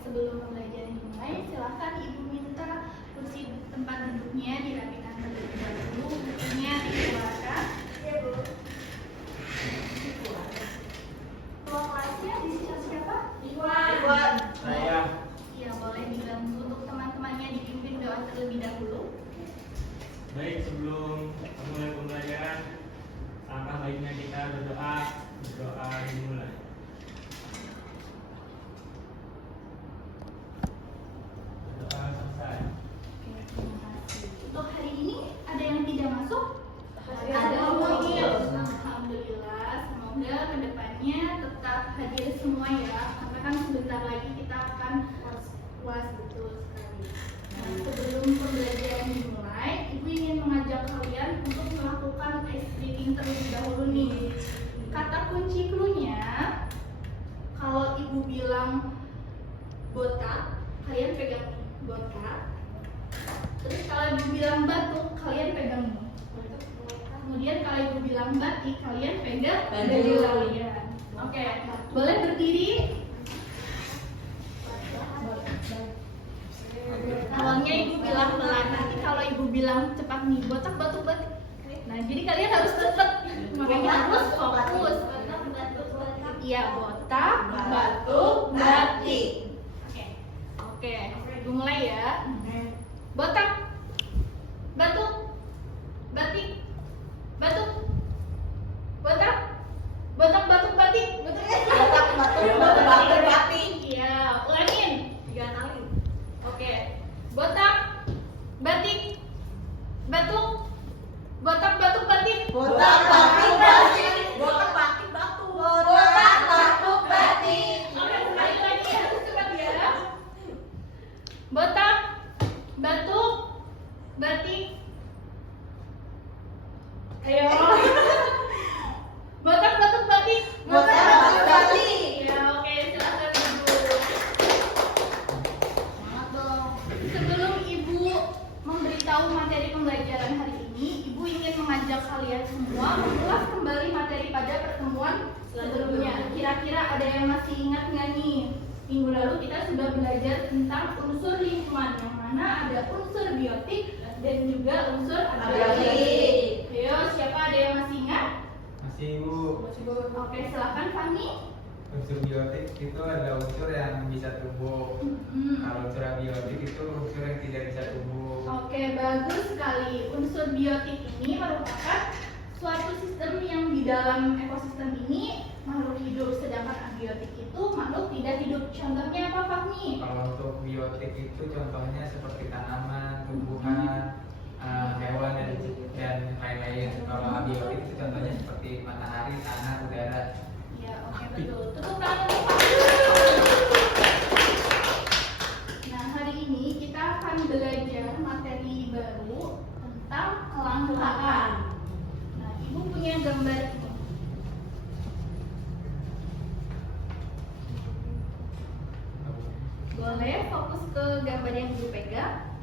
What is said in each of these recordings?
sebelum pembelajaran dimulai, silahkan Ibu minta kursi tempat duduknya dirapikan terlebih dahulu, bukunya dikeluarkan. Iya, Bu. Ruang kelasnya di siapa? Iwan. Saya. Iya, boleh dibantu untuk teman-temannya dipimpin doa terlebih dahulu. Baik, sebelum mulai pembelajaran, langkah baiknya kita berdoa. Doa dimulai. Doa selesai. Oke, terima kasih. Untuk hari ini ada yang tidak masuk? Ada. Alhamdulillah, semoga kedepannya tetap hadir semua ya. Karena kan sebentar lagi kita akan UAS, betul sekali. Nah, sebelum pembelajaran dimulai, Ibu ingin mengajak kalian untuk melakukan ice breaking terlebih dahulu nih. Kata kunci clue-nya, kalau Ibu bilang botak, kalian pegang nih, botak. Terus kalau Ibu bilang batuk, kalian pegang nih. Kemudian kalau Ibu bilang batik, kalian pegang baju kalian. Oke, boleh berdiri. Awalnya Ibu bilang pelan, nanti kalau Ibu bilang cepat nih, botak, batuk, batik. Nah, jadi kalian harus cepat, makanya harus fokus. Iya, botak, batuk, batik. Oke, Ibu mulai ya. Botak, batuk, batik, batuk, botak, botak, batuk, batik. Iya, ulangin. 3 kali. Oke, botak, batik, batuk, botak, batuk, batik. Botak, batik, batik. Oke, sekali lagi harus cepat ya. Botak, batuk, batik. Ayo. Botak, batuk, batik. Ya, oke, silakan Ibu. Sebelum Ibu memberitahu materi pembelajaran hari ini, Ibu ingin mengajak kalian semua mengulas kembali materi pada pertemuan sebelumnya. Kira-kira ada yang masih ingat nggak nih? Minggu lalu kita sudah belajar tentang unsur lingkungan, yang mana ada unsur biotik dan juga unsur abiotik. Ayo, siapa ada yang masih ingat? Masih, Bu. Oke, silakan Fani. Unsur biotik itu ada unsur yang bisa tumbuh. Kalau unsur abiotik itu unsur yang tidak bisa tumbuh. Oke, bagus sekali. Unsur biotik ini merupakan suatu sistem yang di dalam ekosistem ini makhluk hidup, sedangkan abiotik itu makhluk tidak hidup. Contohnya apa, Fahmi? Kalau untuk biotik itu contohnya seperti tanaman, tumbuhan, hewan dan lain-lain. Kalau abiotik itu contohnya seperti matahari, tanah, udara. Ya, oke, betul. Tepuk tangan untuk Pak. Nah, hari ini kita akan belajar materi baru tentang kelangkaan. Nah, Ibu punya gambar ini. Boleh fokus ke gambar yang Ibu pegang.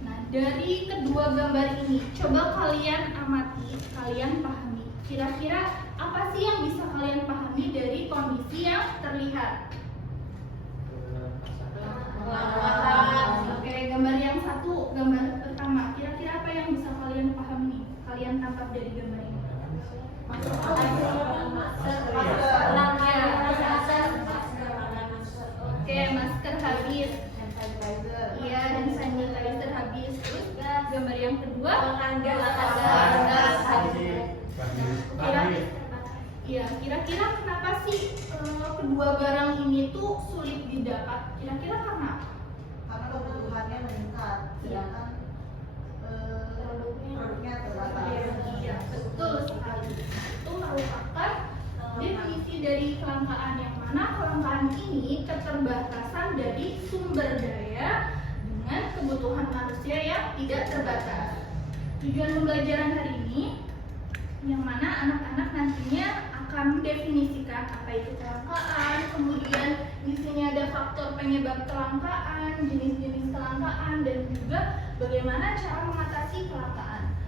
Nah, dari kedua gambar ini, coba kalian amati, kalian pahami. Kira-kira apa sih yang bisa kalian pahami dari kondisi yang terlihat? Oke, gambar yang satu, gambar pertama. Kira-kira apa yang bisa kalian pahami? Kalian tangkap dari gambar ini? Oke, masker habis. Iya, dan sanitizer habis. Terus gambar yang kedua, gas habis. Kira-kira kenapa sih kedua barang ini tuh sulit didapat? Kira-kira karena apa? Karena kebutuhannya meningkat, sedangkan produknya terbatas. Iya, betul sekali. Itu merupakan definisi dari kelangkaan, yang mana kelangkaan ini keterbatasan dari sumber daya dengan kebutuhan manusia yang tidak terbatas. Tujuan pembelajaran hari ini, yang mana anak-anak nantinya akan mendefinisikan apa itu kelangkaan, kemudian di sini ada faktor penyebab kelangkaan, jenis-jenis kelangkaan, dan juga bagaimana cara mengatasi kelangkaan.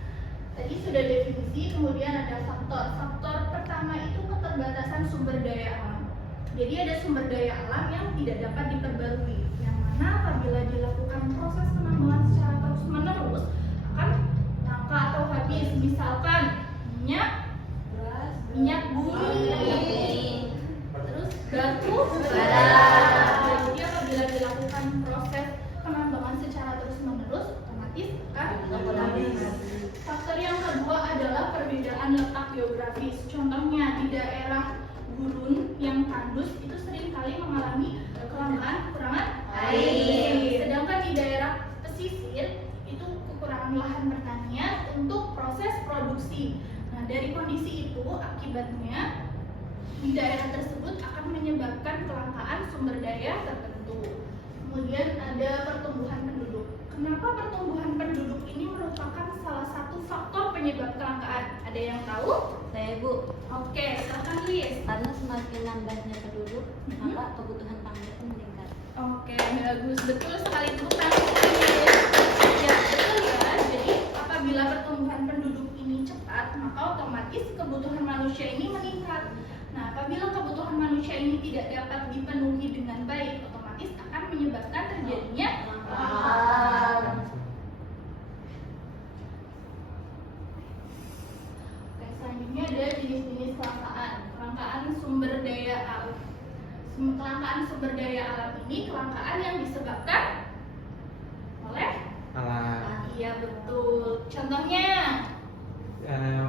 Tadi sudah definisi, kemudian ada faktor. Faktor pertama itu keterbatasan sumber daya alam. Jadi ada sumber daya alam yang tidak dapat diperbarui, yang mana apabila dilakukan proses penambangan secara terus-menerus akan langka atau habis. Misalkan minyak bumi, terus batu bara. Jadi apabila dilakukan proses penambangan secara terus-menerus otomatis akan habis. Faktor yang kedua adalah perbedaan letak geografis. Contohnya di daerah gurun yang tandus itu seringkali mengalami kekurangan air. Sedangkan di daerah pesisir itu kekurangan lahan pertanian untuk proses produksi. Nah, dari kondisi itu akibatnya di daerah tersebut akan menyebabkan kelangkaan sumber daya tertentu. Kemudian ada pertumbuhan penduduk. Kenapa pertumbuhan penduduk ini merupakan salah satu faktor penyebab kelangkaan? Ada yang tahu? Saya Bu, Oke, silakan Liz. karena semakin nambahnya penduduk, maka kebutuhan pangan pun meningkat. Oke, bagus. Betul sekali. Tepuk tangan untuk Liz. Ya, betul ya. Jadi apabila pertumbuhan penduduk ini cepat, maka otomatis kebutuhan manusia ini meningkat. Nah, apabila kebutuhan manusia ini tidak dapat dipenuhi dengan baik, otomatis akan menyebabkan terjadinya kelangkaan. Oke, selanjutnya ada jenis-jenis kelangkaan. Kelangkaan sumber daya alam. Kelangkaan sumber daya alam ini kelangkaan yang disebabkan oleh Iya, betul. Contohnya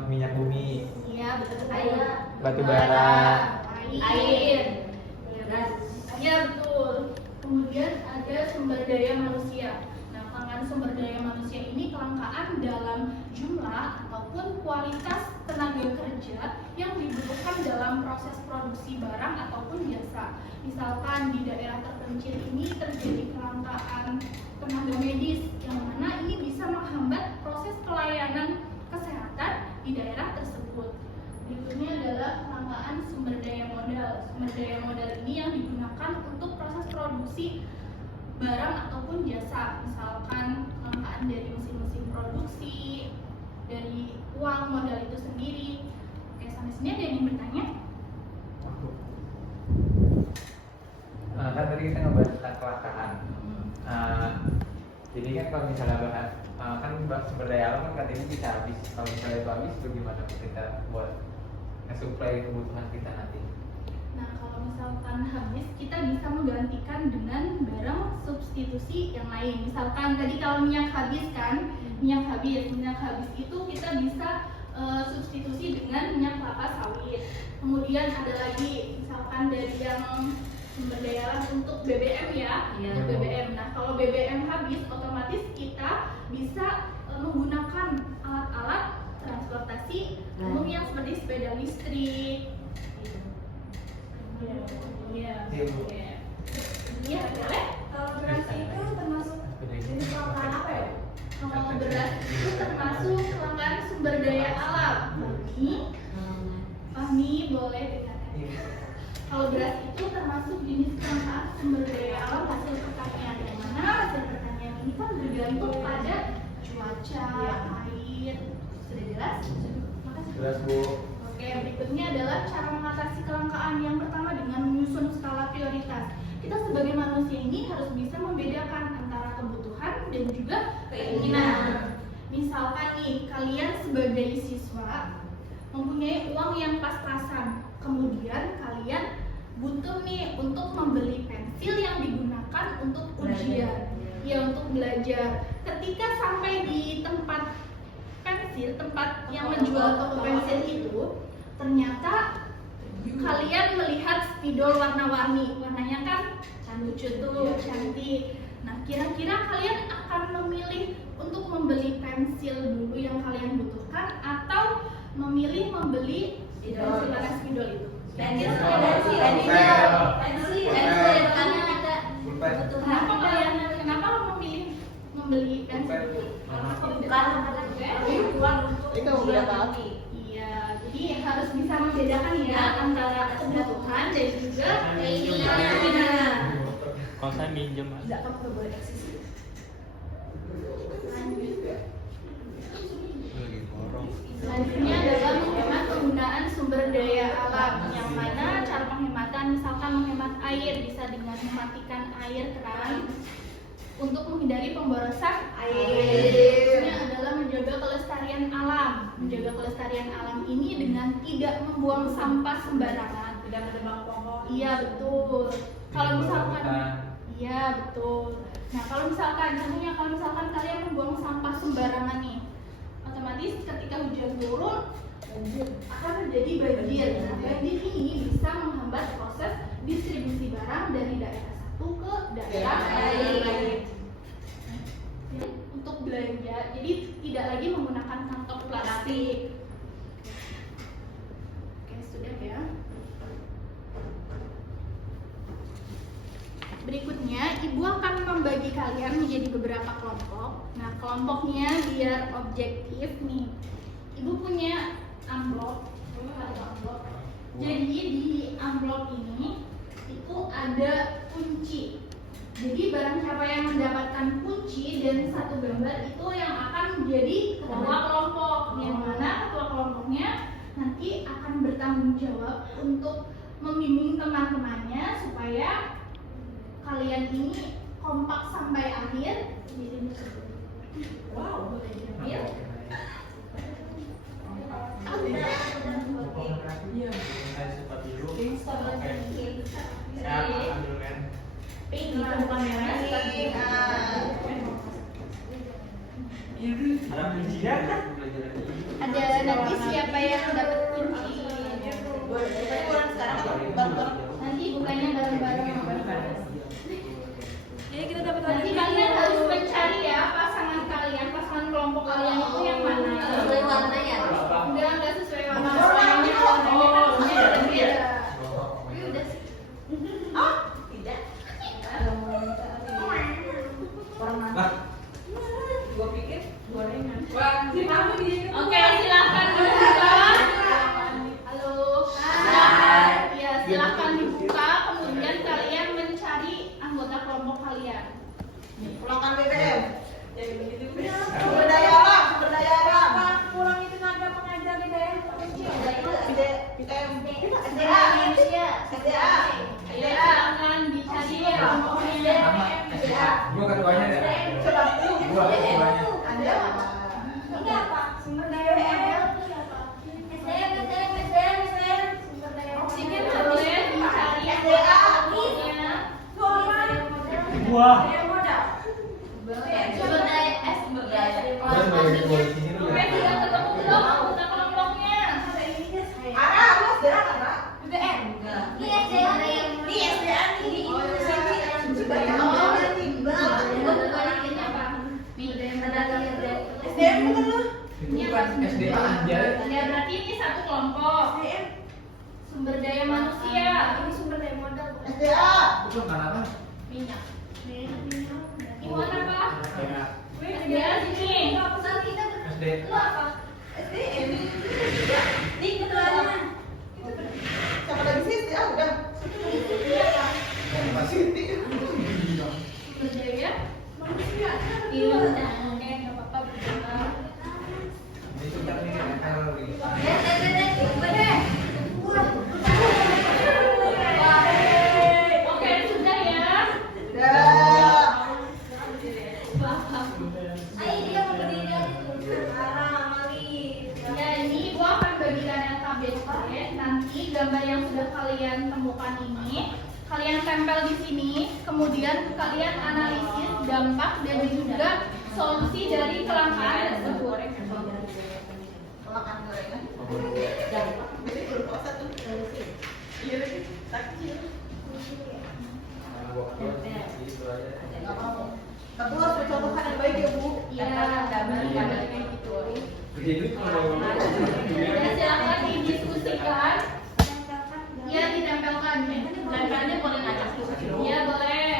minyak bumi, iya, betul. batu bara, air. Iya, betul. Kemudian ada sumber daya manusia. Nah, kelangkaan sumber daya manusia ini kelangkaan dalam jumlah ataupun kualitas tenaga kerja yang dibutuhkan dalam proses produksi barang ataupun jasa. Misalkan di daerah terpencil ini terjadi kelangkaan tenaga medis, yang mana ini bisa menghambat proses pelayanan kesehatan di daerah tersebut. Berikutnya adalah kelangkaan sumber daya modal. Sumber daya modal ini yang digunakan untuk proses produksi barang ataupun jasa. Misalkan kelangkaan dari mesin-mesin produksi, dari uang modal itu sendiri. Oke, sampai sini ada yang ingin bertanya? kan tadi kita ngebahas tentang kelangkaan. Jadi kan kalau misalnya kan sumber daya alam kan katanya bisa habis. Kalau misalnya itu habis, bagaimana kita buat nge-supply kebutuhan kita nanti? Nah, kalau misalkan habis, kita bisa menggantikan dengan barang substitusi yang lain. Misalkan tadi kalau minyak habis kan, minyak habis itu kita bisa substitusi dengan minyak kelapa sawit. Kemudian ada lagi, misalkan dari yang sumber daya alam untuk BBM ya, Iya. BBM. Nah, kalau BBM habis, otomatis kita bisa menggunakan alat-alat transportasi umum yang seperti sepeda listrik. Iya. Iya, boleh. Kalau beras itu termasuk jenis kelangkaan apa ya? Kalau beras itu termasuk kelangkaan sumber daya alam. Fahmi boleh dengarkan. Kalau beras itu termasuk jenis kelangkaan sumber daya alam hasil pertanian, yang mana hasil pertanian ini kan bergantung pada cuaca, air. Sudah jelas? Makasih. Jelas Bu. Oke, berikutnya adalah cara mengatasi kelangkaan. Yang pertama dengan menyusun skala prioritas. Kita sebagai manusia ini harus bisa membedakan antara kebutuhan dan juga keinginan. Misalkan nih, kalian sebagai siswa mempunyai uang yang pas-pasan, kemudian kalian butuh nih untuk membeli pensil yang digunakan untuk ujian, ya untuk belajar. Ketika sampai di tempat pensil, tempat yang menjual toko pensil itu, ternyata kalian melihat spidol warna-warni, warnanya kan lucu tuh, cantik. Nah, kira-kira kalian akan memilih untuk membeli pensil dulu yang kalian butuhkan atau memilih membeli pensil warna spidol itu? Pensil. Karena ada kebutuhan. Kenapa lo memilih membeli pensil itu? Karena kebutuhan untuk ujian nanti. Iya, jadi harus bisa membedakan ya antara kebutuhan dan juga keinginan. Kalau saya minjem Mas. Lanjut. Lagi borong. Selanjutnya adalah menghemat penggunaan sumber daya alam, yang mana cara penghematan kegiatan misalkan menghemat air, bisa dengan mematikan air keran untuk menghindari pemborosan air. Ini adalah menjaga kelestarian alam. Menjaga kelestarian alam ini dengan tidak membuang sampah sembarangan, tidak menebang pohon. Iya betul. Kalau misalkan, iya betul. Nah kalau misalkan kalian membuang sampah sembarangan nih, otomatis ketika hujan turun akan terjadi banjir. Nah, banjir ini bisa menghambat proses distribusi barang dari daerah satu ke daerah lain. Untuk belanja, jadi tidak lagi menggunakan kantong plastik. Oke, sudah ya. Berikutnya, ibu akan membagi kalian menjadi beberapa kelompok. Nah, kelompoknya biar objektif nih. Ibu punya amplop. Jadi di amplop ini itu ada kunci. Jadi barang siapa yang mendapatkan kunci dan satu gambar itu yang akan menjadi ketua kelompok. Yang mana ketua kelompoknya nanti akan bertanggung jawab untuk membimbing teman-temannya supaya kalian ini kompak sampai akhir. Wow, boleh diambil. Ada nanti siapa yang dapat kunci. Nanti bukannya bareng-bareng. Jadi kita dapat Nanti kalian harus mencari ya pasangan kelompok kalian itu yang mana. Sesuai warna ya? Enggak sesuai warna. Warnanya beda-beda. Gua pikir gorengan. Wah, si kamu di sini. Oke, silakan dibuka. Halo. Hai. Ya, silakan dibuka. Kemudian kalian mencari anggota kelompok kalian. Pulangkan BBM. Jadi begitu. Sumber daya alam. Apa pulang itu tenaga pengajar di daerah terpencil? SDA. Ya, silakan dicari kelompoknya. Gua ketuanya deh. Gua ketuanya. Ada. Ini apa? Sumber daya alam. Sumber daya Oksigen alam. boleh dicari SDA. kelompoknya. Wah. Daya modal. Sumber daya Oke, sudah ketemu belum anggota kelompoknya? Ara, lu SDA kan, Ra? BBM. Ini SDA nih. Ini SDA nih. SDM bukan lu? Ini bukan SDA aja. Ya berarti ini satu kelompok. Sumber daya manusia. Ini sumber daya modal. SDA. Itu kan apa? Minyak. Iwan apa? Ya. Ya sini. SD. Itu apa? SDM. Di ketuanya. Siapa lagi sih SDA udah? Masih ini. Sumber daya Manusia. Iya, oke, nggak apa-apa berdoa. Itu kan ini kalori. Oke, sudah ya. Udah. Ya, ini ibu akan bagikan LKBP. Nanti gambar yang sudah kalian temukan ini kalian tempel di sini, kemudian kalian analisis dampak dan juga solusi dari kelangkaan tersebut. Makan gorengan. Jadi berpuasa tuh. Iya lagi. Takjil. Gua ketuanya gitu aja. Enggak mau. Tapi harus mencontohkan yang baik ya, Bu. Ya, gambar kayak gitu. Jadi kalau Ya, silakan didiskusikan. Ya, ditempelkan. Tempelnya boleh ngajak Iya, boleh.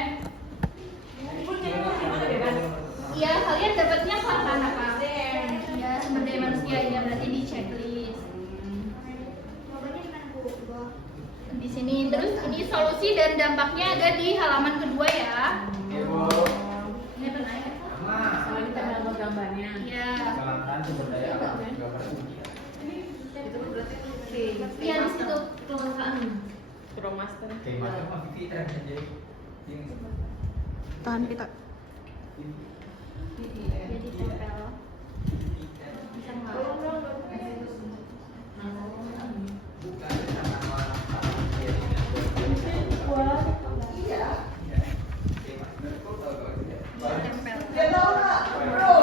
Iya, kalian dapatnya kapan apa? Ya, sumber daya manusia ya, berarti di checklist. Di sini terus ini solusi dan dampaknya ada di halaman kedua ya. Ibu. Ini pernah ya? Sama. Tempel gambarnya. Iya. Kelangkaan sumber daya alam gambar. Itu berarti Iya, di situ kelangkaan. Pro Master. Kayak macam apa sih tren jadi ini. Tahan kita. Jadi tempel. Bisa nggak? Bukan sama orang dia Iya. Tempel. Dia tahu nggak, bro?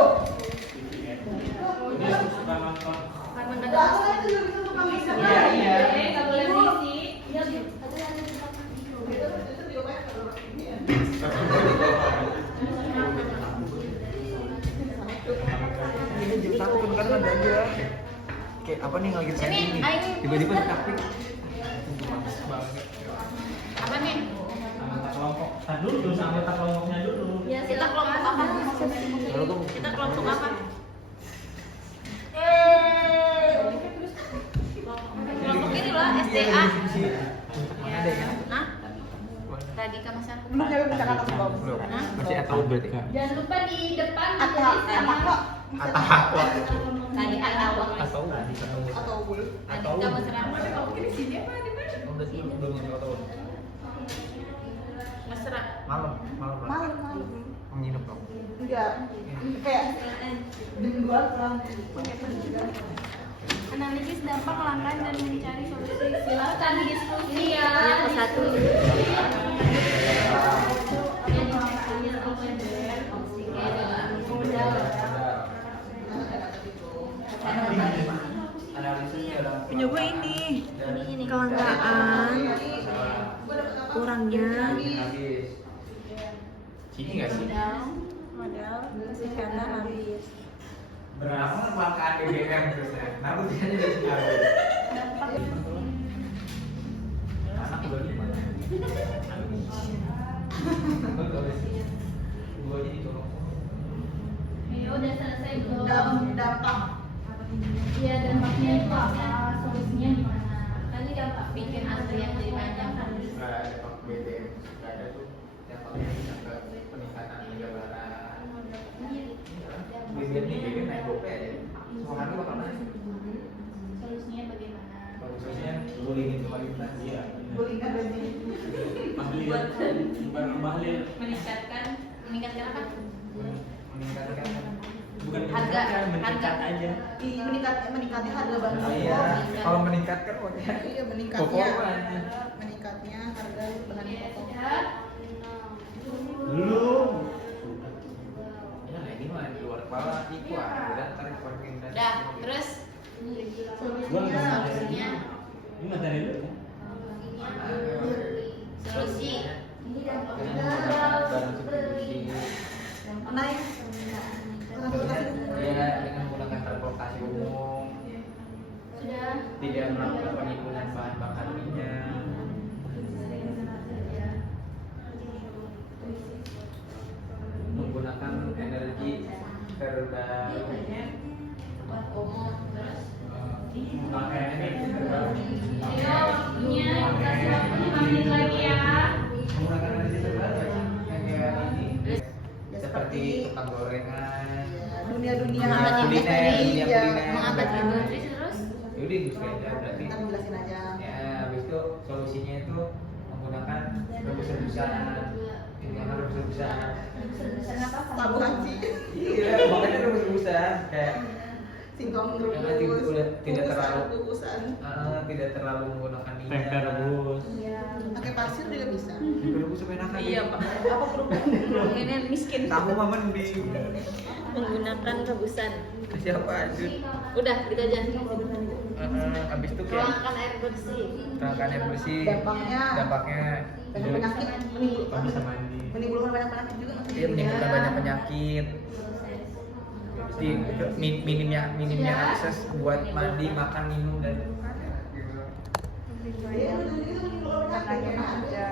Dia suka nonton. Karena Nggak nggak tahu kan itu juga suka bisa. Iya, iya. nggak boleh berisik. Iya, ada di belakang video. Itu diomelin kalau ini ya. Ini jam 1 kan ada aja. Kayak apa nih lagi trending nih? Tiba-tiba tapi bagus banget. Apa nih? Anggota kelompok. Tar dulu sama anggota kelompoknya dulu. Ya, kita kelompok apa? Kalau tuh Kita kelompok apa? Kelompok ini loh, SDA. ada ya? Nah, Radika Masyarakat. Belum nyampe percakapan belum. Belum. Hah? Masih atau berarti? Jangan lupa di depan Atau ditulis enak nama. kok. Atau Radika Awang. atau Atau bul. Radika Masyarakat. belum nyampe atau Mesra. malam. Malam. Nginep dong. Enggak. Kayak jam 2 pulang. Analisis dampak langkah dan mencari solusi. Silakan diskusi ya. Yang ke satu. Punya gue ini. Kelangkaan. Kurangnya. Sini nggak sih? Modal. Karena habis. Berapa kelangkaan BBM terus ya? Naruh dia aja dari sekarang. Anak udah 5. Gua jadi tolong. Ayo udah selesai belum? Dampak. Iya dampaknya itu apa? Solusinya gimana? Nanti dampak bikin antrian jadi panjang kan? Nggak ada dampak BBM, nggak ada tuh dampaknya bisa ke peningkatan penyebaran. BBM nih BBM naik GoPay aja. Semua hari bakal naik. Solusinya bagaimana? Bagusnya bullying kualitas. Iya. Bulingan berarti. Bahlil. Bareng Bahlil. Meningkatkan apa? Meningkatkan. Bukan Harga. meningkat aja. Meningkatnya harga bahan Oh iya, kalau meningkatkan makanya. Iya Pokoknya. meningkatnya harga bahan pokok. Sudah? Belum. Ya ini mah di luar kepala iku udah ntar koordinasi. Udah, terus Gua nggak ada. solusinya Ini materi dulu kan? solusi. Naik. Iya, dengan menggunakan transportasi umum, Sudah? tidak melakukan penimbunan bahan bakar minyak, menggunakan energi terbaru, memakai energi terbaru, Ayo waktunya kasih waktu 5 menit lagi ya. menggunakan energi terbaru yang kayak ini, Terus seperti tukang gorengan, Dunia-dunia Mengabadi kuliner, dunia Iya. kuliner. mengabadi industri terus. Yaudah industri aja berarti. Kita jelasin aja. Ya, habis itu solusinya itu menggunakan rebus-rebusan, menggunakan rebus-rebusan. Kenapa? Tabuhan sih. Iya, makanya rebus-rebusan kayak Singkong Karena tidak terlalu kukusan. tidak terlalu menggunakan minyak. Tempe rebus. Iya. Pakai pasir juga bisa. Tempe rebus supaya enak aja. Pak. Apa perubahan? Ini miskin. Tahu mah mending. Menggunakan rebusan. Siapa aja? Udah, gitu aja. Habis itu kayak Tuangkan air bersih. terangkan air bersih. Dampaknya banyak penyakit, Kamu bisa mandi. menimbulkan banyak penyakit juga. Dia menimbulkan banyak penyakit. Minimnya akses buat mandi, makan, minum dan Iya, itu menimbulkan penyakit. Ada.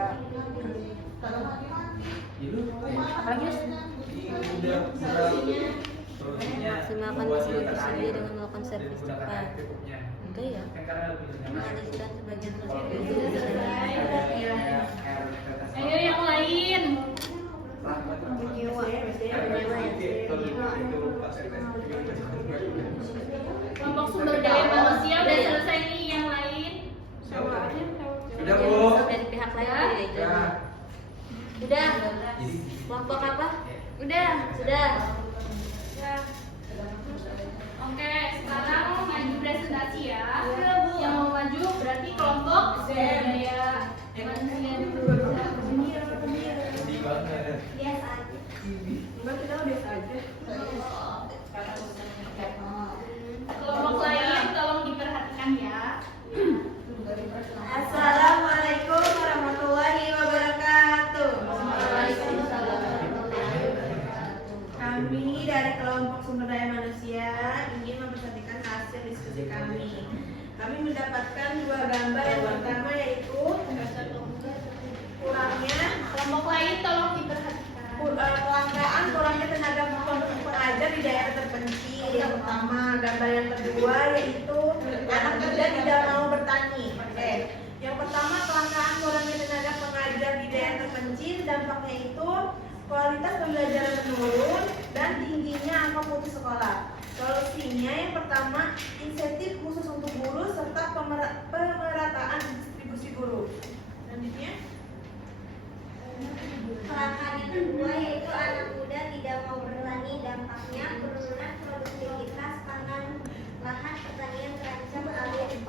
itu Apalagi udah solusinya maksimalkan membuat fasilitas filter sendiri air dengan melakukan dan servis menggunakan air cepat. cukupnya. Oke ya. Kan karena lebih nyaman. Mengalihkan sebagian Kalau fasilitas dulu dari air Ayo yang lain. Kelompok sumber daya manusia udah selesai nih yang lain. Sudah Bu. Udah. Jadi Kelompok apa? Udah. Sudah. Oke, sekarang maju presentasi ya. Yang mau maju berarti kelompok budaya manusia dulu. sedih banget. Biasa aja. Enggak, kita udah saja. Kelompok lain tolong diperhatikan ya. Assalamualaikum warahmatullahi wabarakatuh. Kami dari kelompok sumber daya manusia ingin mempresentasikan hasil diskusi kami. Kami mendapatkan dua gambar. Yang pertama yaitu kurangnya Kelompok lain tolong diperhatikan. kelangkaan kurangnya tenaga pengajar di daerah terpencil. Yang pertama, gambar yang kedua yaitu anak muda tidak mau bertani. Oke. Yang pertama, kelangkaan kurangnya tenaga pengajar di daerah terpencil, dampaknya itu kualitas pembelajaran menurun dan tingginya angka putus sekolah. Solusinya yang pertama, insentif khusus untuk guru serta pemerataan distribusi guru. Selanjutnya, Kelangkaan yang kedua yaitu anak muda tidak mau bertani, dampaknya penurunan produktivitas pangan, lahan pertanian terancam alih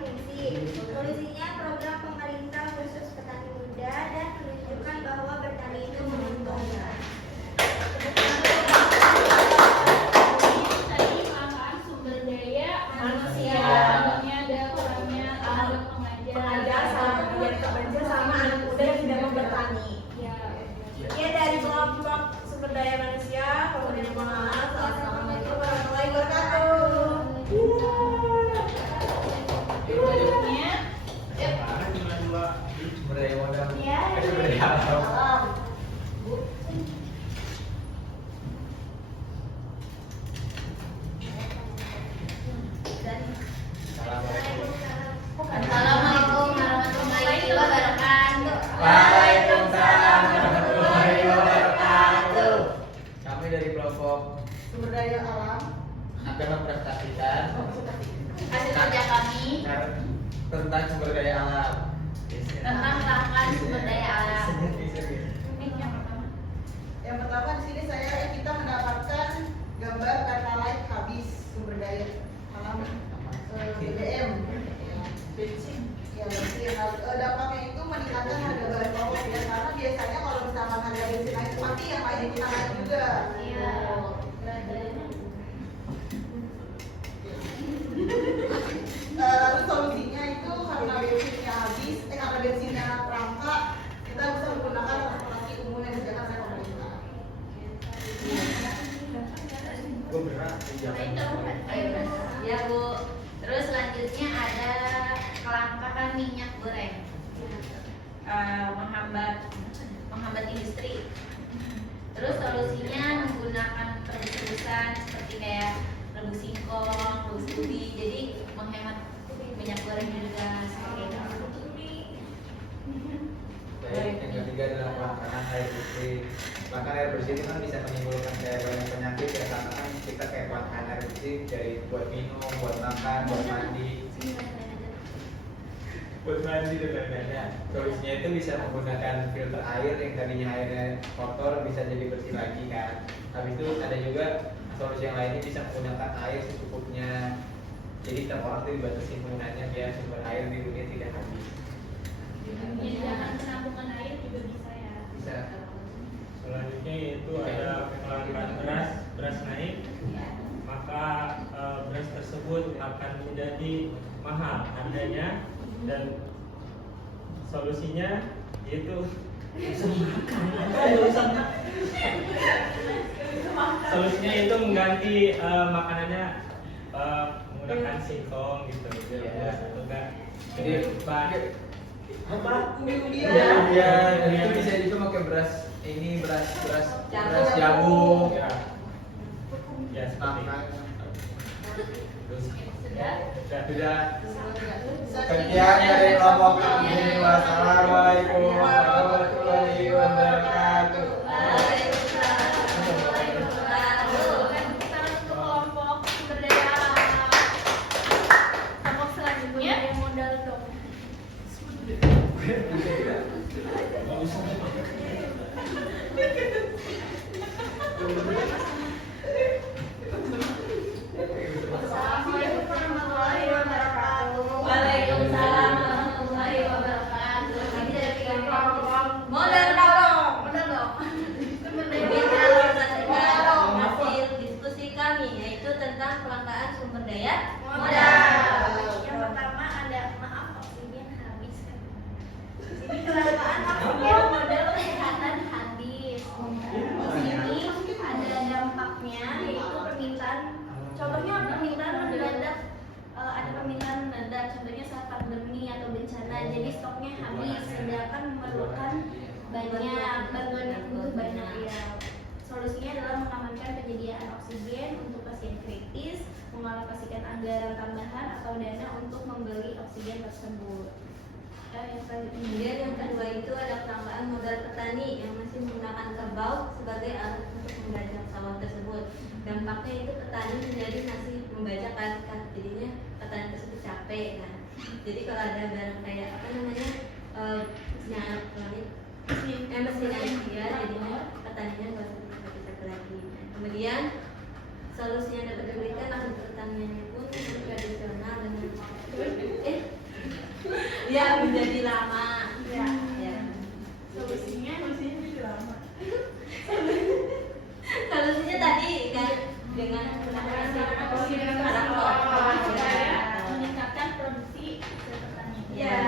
fungsi. Solusinya program pemerintah khusus petani muda dan menunjukkan bahwa bertani itu menguntungkan. Tadi kelangkaan sumber daya manusia. Contohnya ada kurangnya tenaga pengajar sama pengajar terpencil sama anak muda yang tidak mau bertani. Ya. Ya, dari kelompok sumber daya manusia, kemudian maaf, assalamualaikum warahmatullahi wabarakatuh. Selanjutnya, Sekarang cuma dua. Sumber daya modal. Iya. Sumber daya alam. Salam. Assalamualaikum. Assalamualaikum warahmatullahi wabarakatuh. Waalaikumsalam warahmatullahi wabarakatuh. Kami dari kelompok Sumber daya alam. akan mempresentasikan Hasil kerja kami tentang sumber daya alam. tentang kelangkaan sumber daya alam. Yang pertama di sini kita mendapatkan gambar pertalite habis sumber daya alam BBM. Bensin. Ya, bensin. Dampaknya itu meningkatkan harga bahan pokok ya, karena biasanya kalau misalkan harga bensin naik pasti yang lain kita naik juga. Iya. Lalu solusinya itu karena bensinnya habis, karena bensinnya langka, kita bisa menggunakan transportasi umum yang disediakan oleh pemerintah. Gue berat Ya Bu. Terus selanjutnya ada kelangkaan minyak goreng. Menghambat industri. Terus solusinya menggunakan rebus-rebusan seperti kayak rebus singkong, rebus ubi, jadi menghemat minyak goreng juga seperti itu. Baik, yang ketiga adalah kelangkaan air bersih. Kelangkaan air bersih itu kan bisa menimbulkan kayak banyak penyakit ya, karena kan kita kayak kelangkaan air bersih dari buat minum, buat makan, buat mandi. Buat mandi dan lain-lainnya. Solusinya itu bisa menggunakan filter air yang tadinya airnya kotor bisa jadi bersih lagi kan. Habis itu ada juga solusi yang lainnya bisa menggunakan air secukupnya. Jadi setiap orang tuh dibatasi penggunaannya biar sumber air di dunia tidak habis. Menyediakan penampungan air juga bisa ya. Bisa. Selanjutnya yaitu ada kelangkaan beras naik, maka beras tersebut akan menjadi mahal harganya dan solusinya yaitu solusinya itu mengganti makanannya menggunakan singkong gitu ya, atau enggak Jadi bahan apa? Ubi-ubian. Iya, itu bisa juga pakai beras jagung. ya, ya seperti Sudah. Sekian dari kelompok kami. Wassalamualaikum warahmatullahi wabarakatuh. Kita untuk kelompok sumber daya alam. Kelompok selanjutnya modal dong. banyak, bantuan yang butuh banyak ya. Solusinya adalah mengamankan penyediaan oksigen untuk pasien kritis, mengalokasikan anggaran tambahan atau dana untuk membeli oksigen tersebut. Yang selanjutnya. Kemudian yang kedua itu ada penambahan modal petani yang masih menggunakan kerbau sebagai alat untuk membajak sawah tersebut. Dampaknya itu petani menjadi masih membajak kan, jadinya petani tersebut capek kan. Jadi kalau ada barang kayak apa namanya mesin elektronik, mesin dia jadinya petaninya nggak usah capek lagi. Kemudian solusi yang dapat diberikan akan pertaniannya pun tradisional dengan ya menjadi lama. Ya. Ya. Solusinya jadi lama. Solusinya tadi kan dengan menggunakan Meningkatkan produksi pertanian. Ya.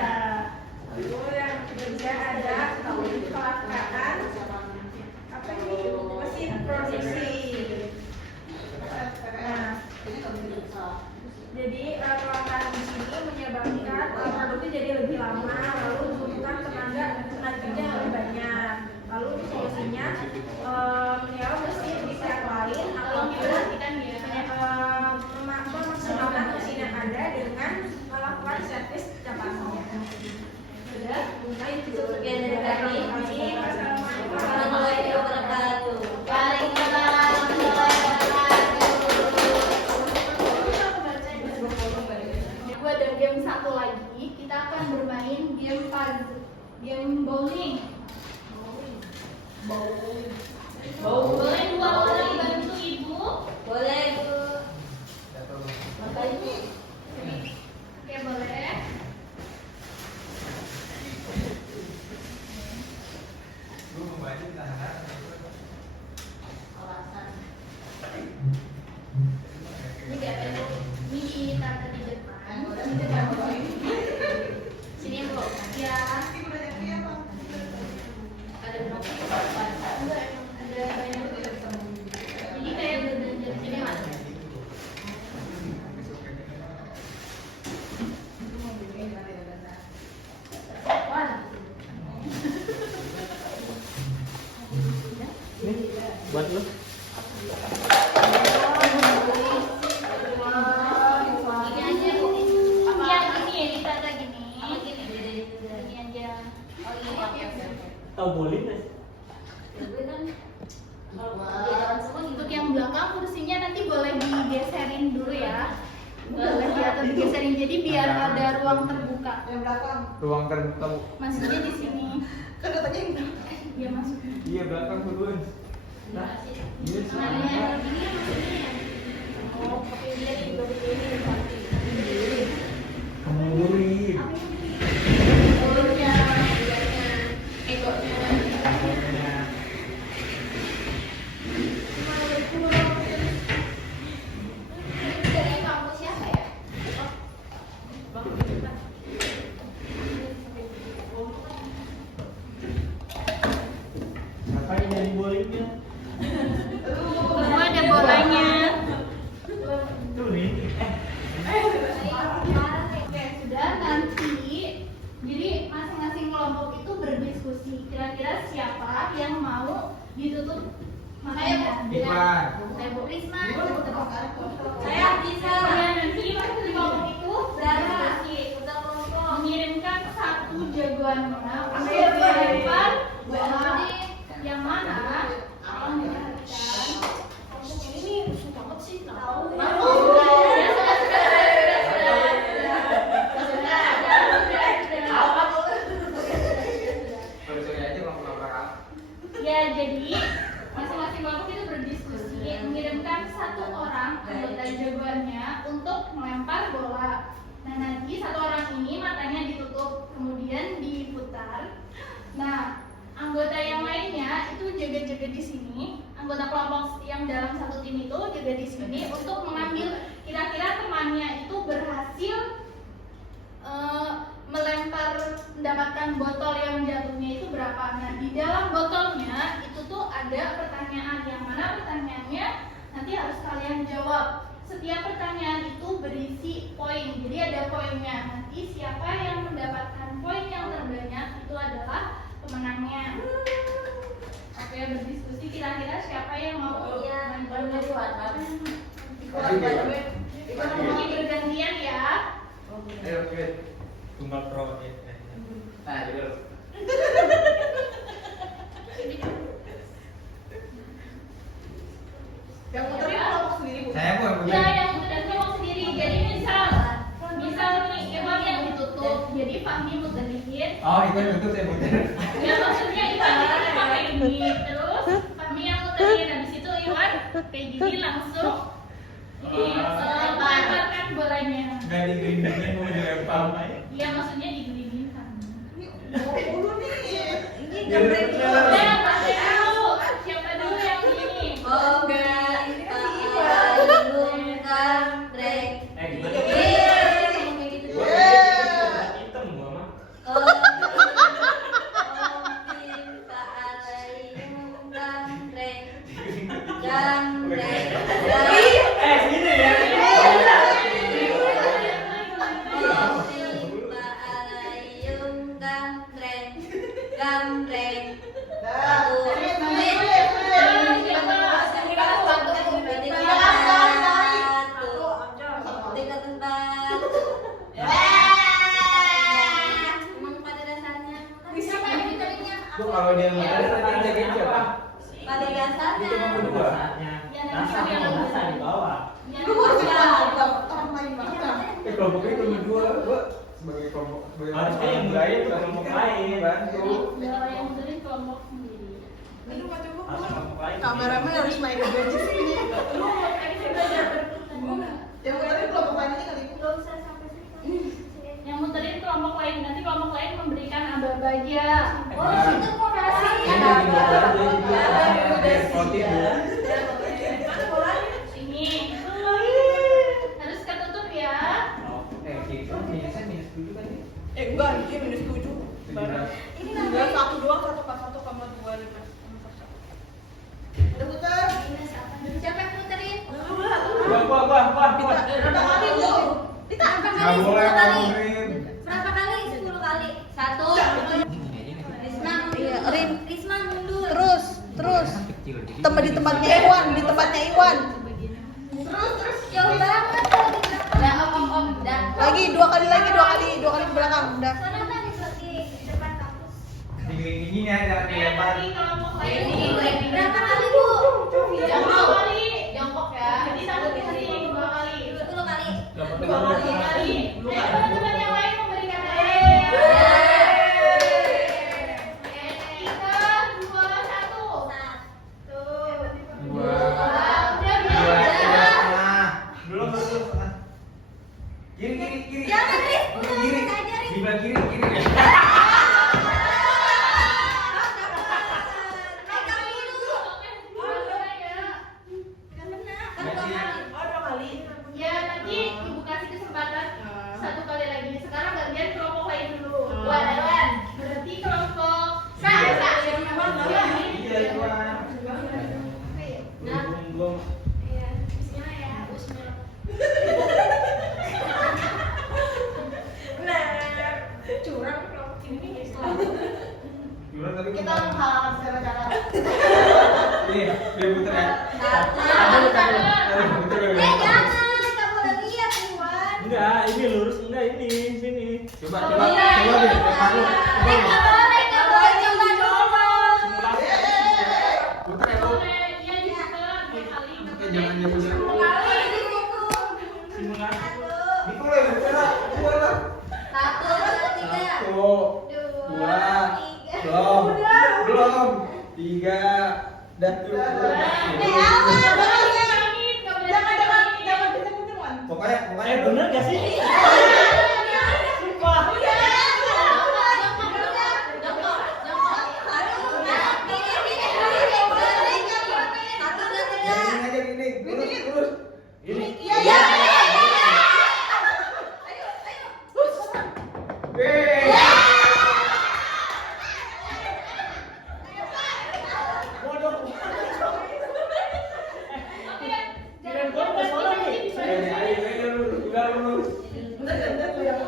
Lalu yang ketiga ada kelangkaan apa ini mesin produksi. Nah, jadi kelangkaan di sini menyebabkan produksi jadi lebih lama, lalu membutuhkan tenaga kerja yang lebih banyak. Lalu solusinya menyewa mesin di pihak lain atau memaksimalkan mesin yang ada dengan melakukan servis cabangnya. Sudah, Mungkin itu sekian dari kami. Assalamualaikum Warahmatullahi wabarakatuh. Waalaikumsalam warahmatullahi wabarakatuh. Gue ada game satu lagi. Kita akan bermain game puzzle, game bowling. Boleh dua orang bantu ibu? Boleh Bu. Oke, boleh. Lu membaca tahanan. Ini kayak apa itu? Ini ditaruh di depan. Sini Bu. Ya. Ada berapa? Enggak, ada banyak. Jadi kayak berbelanja di sini Mas. Buat lu. Ini aja Bu. Apa gini ya ditata gini. Gini aja. Oh iya, oke. Tahu bowling nggak? Untuk yang belakang kursinya nanti boleh digeserin dulu ya. Boleh diatur digeserin jadi biar ada ruang terbuka. yang belakang. Ruang terbuka. Masuknya di sini. Kan katanya yang belakang. Ya masuknya. Iya belakang duluan. Nah, iya sih. Nah, ini yang begini maksudnya. Oh, pakai dia juga begini nanti. Kemudian. Egonya. Egonya. Dari kamu siapa ya? Siapa yang jadi bowlingnya? Semua ada bolanya. Tuh nih. Oke, sudah nanti. Jadi masing-masing kelompok itu berdiskusi. Kira-kira siapa yang mau ditutup matanya? Iklan. Saya Bu Risma. Saya bisa. Ya, nanti masing kelompok itu berdiskusi untuk mengirimkan satu jagoannya untuk dilempar bola yang mana akan diperhatikan. Kelompok ini nih rusuh banget sih. Tahu. Kalau saya aja mau ngelakuin. Ya, jadi masing-masing kelompok itu berdiskusi mengirimkan satu orang anggota jagoannya untuk melempar bola. Nah, nanti satu orang ini matanya ditutup, kemudian diputar. Nah, anggota yang lainnya itu jaga-jaga di sini. Anggota kelompok yang dalam satu tim itu jaga di sini untuk mengambil kira-kira temannya itu berhasil mendapatkan botol yang jatuhnya itu berapa. Nah, di dalam botolnya itu tuh ada pertanyaan yang mana pertanyaannya nanti harus kalian jawab. Setiap pertanyaan itu berisi poin, jadi ada poinnya. Nanti siapa yang mendapatkan poin yang terbanyak itu adalah pemenangnya. yang mau Iya, main bola? Lagi, Ini bergantian ya. Ayo, Kit. Tunggal pro ya. Nah, jadi Yang muterin kelompok sendiri Bu. saya mau yang Ya, yang muterin kelompok sendiri. Jadi misal nih emang yang ditutup. Jadi Fahmi muterin. Oh, itu yang betul saya muter. Ya maksudnya Iwan itu pakai ini. Terus Fahmi yang muterin. Habis itu Iwan kayak gini langsung ini melemparkan bolanya. Nggak digelindingin mau dilempar. Iya maksudnya digelindingin Fahmi. Dulu nih. Ini Biar gambreng cepet. dulu. Ya, pakai dulu. Siapa dulu yang ini? Oh enggak, Ini kan si Iwan. Iwan gambreng. Gitu. Kayak gitu. Hitam gua mah. Oh, cinta alayum gambreng. Gambreng. Sini ya. Oh, cinta alayum gambreng. Gambreng. Aku Emang pada dasarnya Siapa yang muterin? Bu, kalau dia muter nanti yang jagain siapa? pada dasarnya Itu cuma berdua. Rasanya rasa di bawah. Lu harus orang lain banget kan? Kelompoknya cuma dua, Bu. Sebagai kelompok Harusnya yang lain itu kelompok lain. Bantu. Ya, yang muterin kelompok sendiri. Aduh, Pak Coba. Harus kelompok lain. Kameramen harus main ke gadget sini. Lu kayak belajar berputar. Yang muterin kelompok lain ini kali Bu. Yang muterin kelompok lain, nanti kelompok lain memberikan aba-aba aja. Oh, itu mau kasih Ini ya. lagi muter aja jadi biar sportif, Bu. Mana bolanya? Ini harus ketutup ya. Kita minusnya minus 7 kan ya? Enggak, ini minus 7. 17. Ini enggak satu doang, 1,1,25. Udah putar. Siapa yang muterin? Lu lah. Wah. Berapa kali Bu? Kita Nggak boleh ngomongin. Berapa kali? 10 kali. 1. Risma mundur. Risma mundur. Terus. Kecil jadi. Di tempatnya Iwan. Terus jauh banget kalau di belakang. Udah om, udah. Lagi dua kali ke belakang. Udah. Sana kan di depan kampus. Dingin-dingin ya, jangan dilempar. Nanti kelompok lain Ini ini berapa kali Bu? jongkok kali. Jongkok ya. Jadi satu di sini 2 kali. 10 kali. 2 kali. Ayo teman-teman yang lain memberikan Belum setengah. Kiri. Jangan, Riz. Udah, Kiri. Riz aja, Riz. Di belah kiri ya. Ya nanti ibu kasih kesempatan 1 kali lagi. Sekarang gantian kelompok lain dulu. Wan. Berarti kelompok Iya, Tuan. Belum. Bismillah ya. Bismillah. Curang kelompok ini guys. Gimana tadi? Kita menghalalkan segala cara. Ini, dia muter ya. Satu. Muter. Jangan, nggak boleh lihat Iwan. Enggak, ini lurus enggak ini sini. Coba Iya, deh, lempar lu. Nggak boleh coba dulu. Muter ya, Bu. Boleh, iya diputar 2 kali. Oke, jangan dia punya. Kali di situ. Simulasi. Ini boleh muter lah. Dua lah. 1, 2, 3. 1, 2, belum. 3, dan pokoknya Bener gak sih? Sumpah. Ini aja gini, lurus. Ini. Weh. Bodoh. Kirain gua ke sono nih. Ayo, lurus. Udah lurus. Udah, yang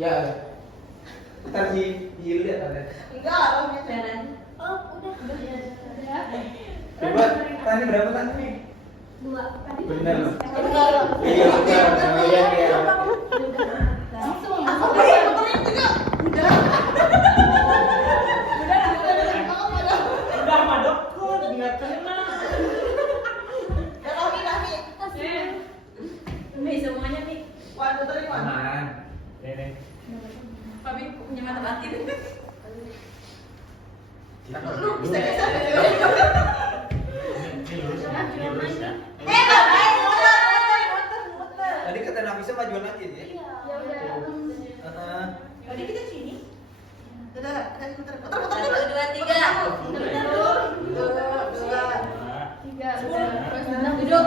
Ya. Ntar lihat ada. Enggak, orangnya Jalan. Oh, udah. Udah. Coba tadi berapa tadi? 2. Tadi Bener loh. Enggak. Iya bener. Nah, lihat ya. langsung. Apa ya? Motornya juga. Udah. Udah madok kok, nggak kena. Ya kami. Mi semuanya Mi. Wan, puterin Wan. Aman. Ini. Kami punya mata batin. Lu bisa geser ya? Ini lurus ya. Ini lurus ya. Ngapain? Muter. Tadi kata Nafisa majuan lagi ya? Ya udah. Heeh. Tadi kita sini. Udah, kan muter. 1, 2, 3. Dua. 3. Terus duduk.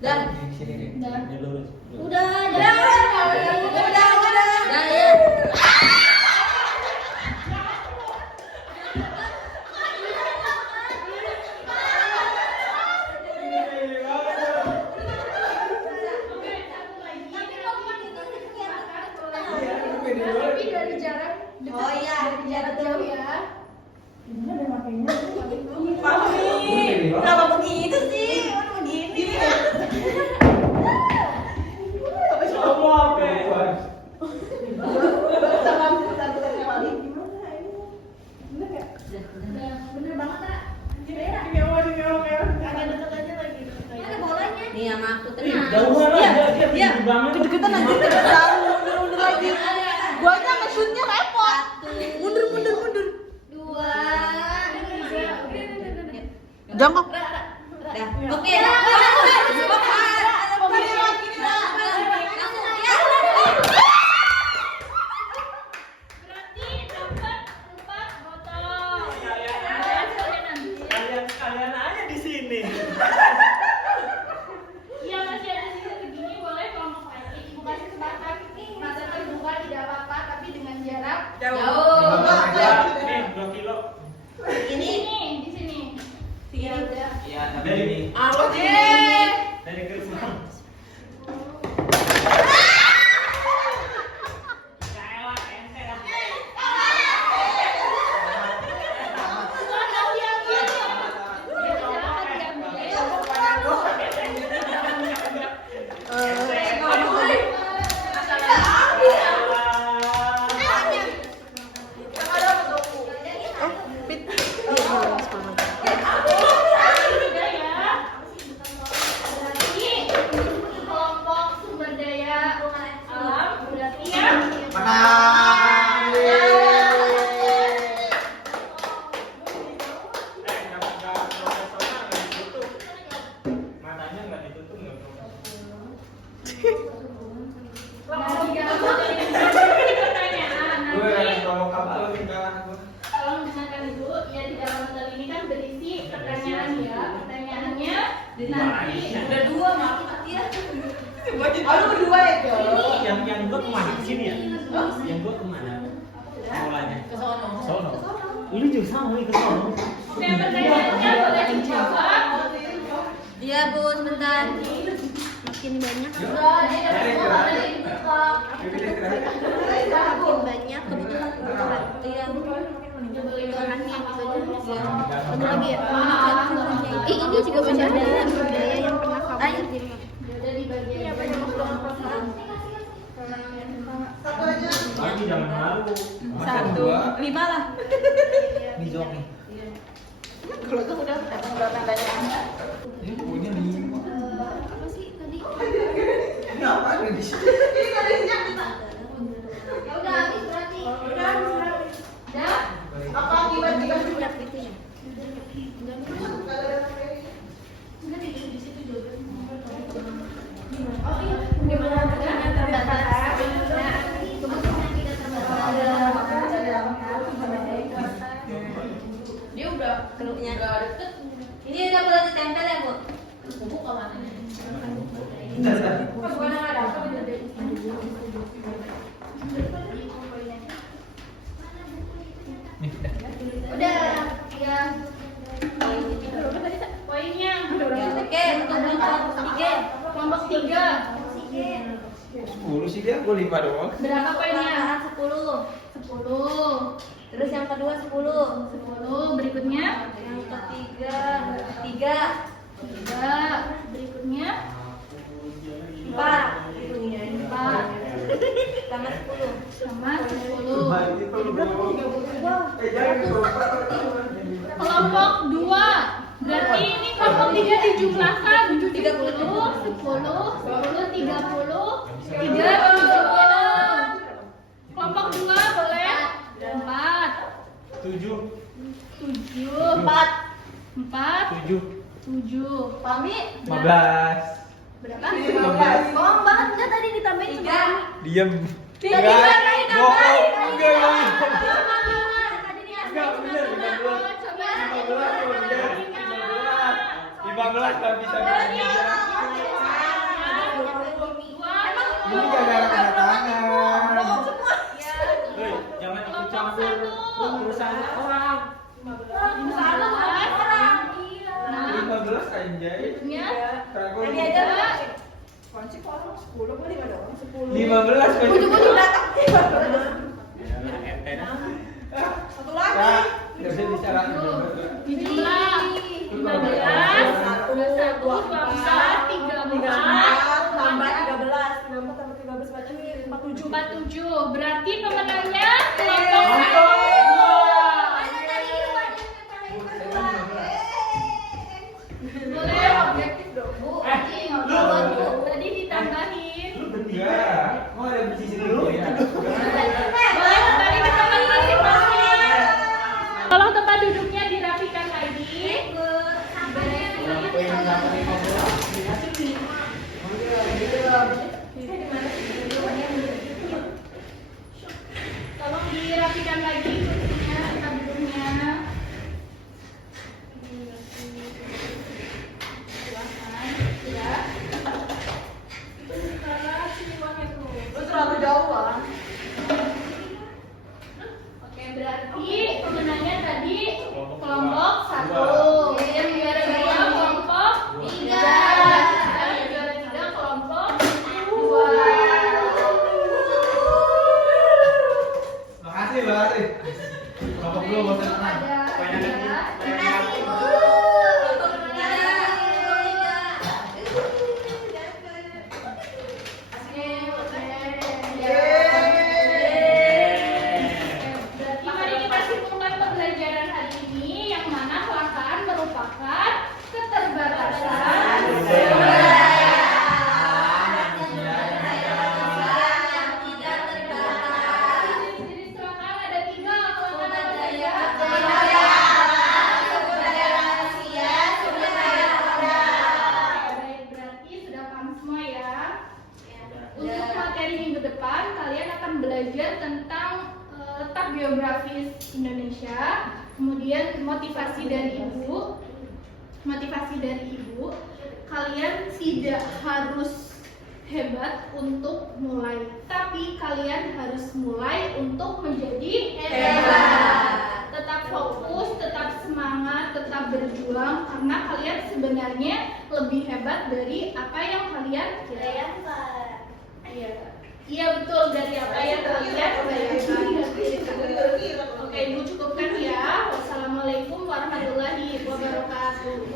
Dah. Di sini nih. Ini lurus. Udah. Dah ya. Tapi dari jarak dekat. Oh iya, dari jarak jauh ya. Mami, kenapa begitu sih? Udah begini. Kamu apa? Bener banget tak? Ada bolanya. Nih sama aku Ih, tenang. jauhan lah. Dia tinggi banget. Kita nanti terlalu mundur lagi. Gua aja nge-shootnya repot. Mundur. 2. Jongkok. Dah. Oke. Berarti dapat 4 botol. Kalian aja di sini. Iya masih ada sisa segini, boleh kelompok lagi. Ibu kasih kesempatan masa terbuka tidak apa-apa, tapi dengan jarak Jauh. Nih, 2 kilo. ini di sini. Ya udah. Iya, tapi ini. Apa sih? Dari gerbang. Kaelah, ente dah. Semua tahu diambil. Silakan diambil. Udah ya. Berarti kelompok sumber daya alam udah siap. Menang. Nggak profesional, nggak ditutup. Matanya nggak ditutup, nggak profesional. Lagi gampang dari pertanyaan. Gue Nanti kalau kamu tinggal aku. tolong dengarkan dulu ya, di dalam model ini kan berisi pertanyaan ya. Pertanyaannya nanti Udah 2 maaf ya. Aduh, berdua ya, Jo. Yang gua kemana? Sini ya? Yang gua kemana? Mulanya. Ke sono. Sono. Lu juga sama, lu ke sono. oke, pertanyaannya boleh dijawab. Iya, Bu, sebentar. Makin banyak. Udah, dia udah semua tadi dibuka. Makin banyak kebetulan. Iya. Bahannya gitu aja. Satu lagi ya. Ini juga masih ada budaya yang pernah kamu terima. Ya udah di bagian Satu aja. Lagi jangan malu. 1, 5 lah. Di zone nih. Kalau itu udah tandanya. Ini punya 5. Apa sih tadi? Ini apa ada di sini? Ini kondisinya kita. ya udah habis berarti. Udah. Udah. Apa akibat-akibat Banyak gitu ya. Udah di situ juga. Oh iya, gimana pertanyaan terbatas? Dia udah keluknya. Ini udah boleh ditempel ya, Bu? Buku kemana? Bukan yang ada apa Udah, ya. Poinnya. Oke, untuk kelompok 3. Kelompok 3. 10 sih dia? Gue 5 doang. Berapa poinnya? 10. 10. Terus yang kedua 10. 10. Berikutnya Yang ketiga 3. 3. Berikutnya 4. 4. Sama 10. Sama 10. Kelompok 2. Berarti ini kelompok 3 dijumlahkan 30, 10, 10, 30, 30. Kelompok 2 boleh 4, 7. 7, 4, 7. 7. Pami 15. Berapa? 15. bohong banget enggak tadi ditambahin 3. Diam. Tiga, Enggak. ditambahin, Bohong. ditambahin. Enggak. Tadi dia Enggak, bener, 15. 15 tak bisa bagi. Ini gak ada tanda tangan. Hei, jangan ikut campur urusan orang. 15 anjay. Kagak. Tadi aja Kunci orang 10 kok 5 doang. 10. 15 kan. Satu lagi. Kak, enggak bisa bicara. Dijumlah 15, 21, 24, 34, Tambah 13. Nambah tambah 13 berarti 47. 47. Berarti pemenangnya kelompok Satu. 1. Boleh objektif dong, Bu. Tadi ditambahin. Enggak. Mau ada bisnis dulu ya. Boleh kembali ke tempat masing-masing. Tolong tempat duduknya dirapikan lagi. Tolong dirapikan lagi kursinya, tempat duduknya. Silakan. Sudah. Lu terlalu jauh lah. Oke, berarti pemenangnya tadi kelompok 1. Yang juara 2 kelompok 3. Yang juara 3 kelompok 2. Makasih, makasih. Kelompok lu mau tenang. Berarti mari kita simpulkan pembelajaran hari ini, yang mana kelangkaan merupakan keterbatasan jenis kelangkaan ada 3, kelangkaan apa saja? Baik, berarti sudah paham semua ya. Untuk materi minggu depan kalian akan belajar tentang letak geografis Indonesia, kemudian motivasi dari ibu. Motivasi dari ibu, kalian tidak harus hebat untuk mulai, tapi kalian harus mulai untuk menjadi hebat. Tetap fokus, tetap semangat, tetap berjuang, karena kalian sebenarnya lebih hebat dari apa yang kalian kira. Iya. Iya betul, dari apa yang kalian bayangkan. Oke, Ibu cukupkan ya. Wassalamualaikum warahmatullahi wabarakatuh.